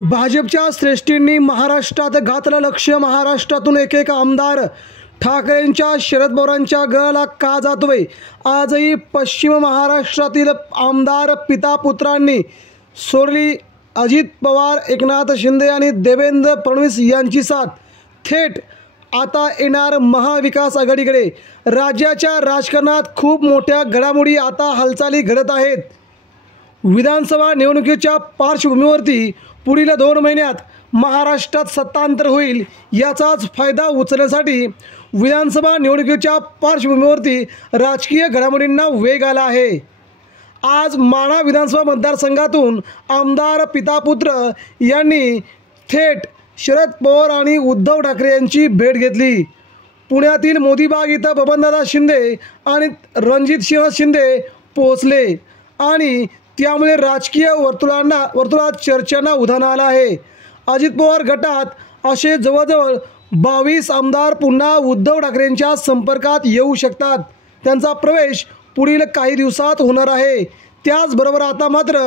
भाजपच्या श्रेष्ठींनी महाराष्ट्रात घातलं लक्ष। महाराष्ट्रातून एक आमदार ठाकरेंच्या शरद पवारांच्या गळाला का जातोय? आजही पश्चिम महाराष्ट्रातील आमदार पिता पुत्रांनी सोडली अजित पवार, एकनाथ शिंदे आणि देवेंद्र फडणवीस यांची साथ। थेट आता येणार महाविकास आघाडीकडे। राज्याच्या राजकारणात खूप मोठ्या घडामोडी आता हालचाली घडत आहेत। विधानसभा निवडणुकीच्या पार्श्वभूमीवरती पुढील 2 महिन्यात महाराष्ट्रात सत्तांतर होईल, याचाच फायदा उचलण्यासाठी विधानसभा निवडणुकीच्या पार्श्वभूमीवरती राजकीय घडामोडींना वेग आला आहे। आज माढा विधानसभा मतदारसंघातून आमदार पिता पुत्र यांनी थेट शरद पवार आणि उद्धव ठाकरे यांची भेट घेतली। पुण्यातील मोदीबाग इथं बबनदादा शिंदे आणि रणजितसिंह शिंदे पोहोचले आणि त्यामुळे राजकीय वर्तुळात चर्चांना उधाण आलं आहे। अजित पवार गटात असे जवळजवळ 22 आमदार पुन्हा उद्धव ठाकरेंच्या संपर्कात येऊ शकतात। त्यांचा प्रवेश पुढील काही दिवसात होणार आहे। त्याचबरोबर आता मात्र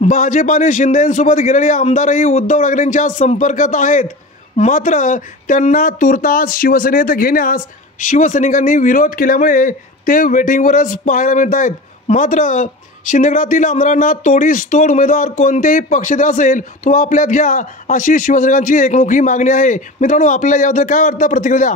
भाजप आणि शिंदेंसोबत गेलेले आमदारही उद्धव ठाकरेंच्या संपर्कात आहेत। मात्र त्यांना तुर्तास शिवसेनेत घेण्यास शिवसैनिकांनी विरोध केल्यामुळे ते वेटिंगवरच पाहायला मिळत आहेत। मात्र शिंदेगडातील आमदारांना तोडीस तोड उमेदवार कोणतेही पक्षातील असेल तो आपल्यात घ्या, अशी शिवसैनिकांची एकमुखी मागणी आहे। मित्रांनो, आपल्याला याबद्दल काय वाटतं? प्रतिक्रिया द्या।